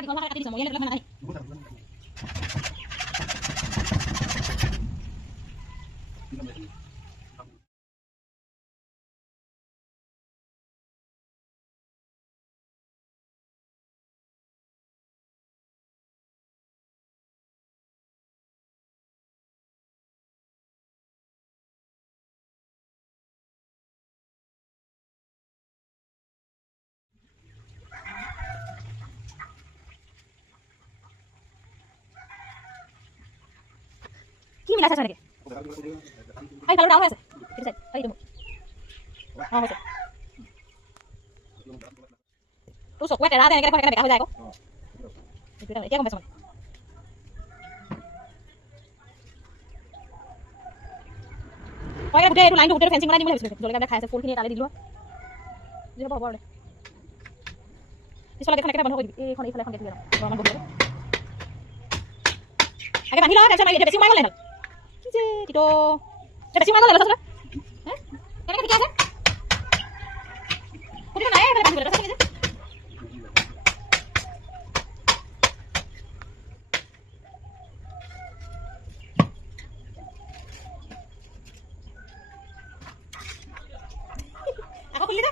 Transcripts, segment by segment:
kita dikolah kata di semua ya dalam mana tadi. কি মিলাইছা এনেকৈ এই কালাৰ ডাউন হৈ আছে ঠিক আছে এইটো অঁ হৈছে তোৰ চকুৱে টেৰা তেনেকৈ দেখোন বেকা হৈ যায় আকৌ এতিয়া গম পাইছোঁ মানে মই গোটেই এইটো লাইনটো গোটেই ফেঞ্চিং বনাই দিম বুলি ভাবিছিলোঁ জলকীয়াবিলাক খাই আছে ফুলখিনি তালে দি দিলোঁ যি হ'ব হ'ব আৰু দে পিছলৈ এখন একেবাৰে বন্ধ কৰি দিবি এইখন এইফালে এখন গেট দি গৰমান বহি আগে বান্ধি ল তাৰপিছত এতিয়া বেছি সোমাই গ'লে হ'ল কি যে কিটো বেছি সোমাই গ'লে চাচোন কেনেকৈ ঠিকে আছে কোনটো নাই এইফালে বান্ধিবলৈ চাচোন যে আকৌ খুলি দে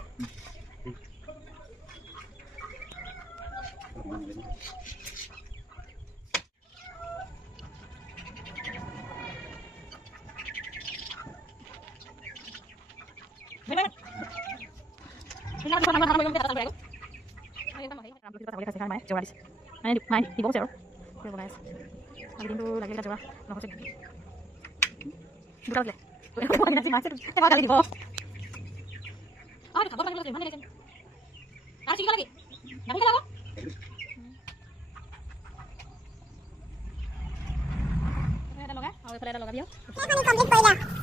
লগাই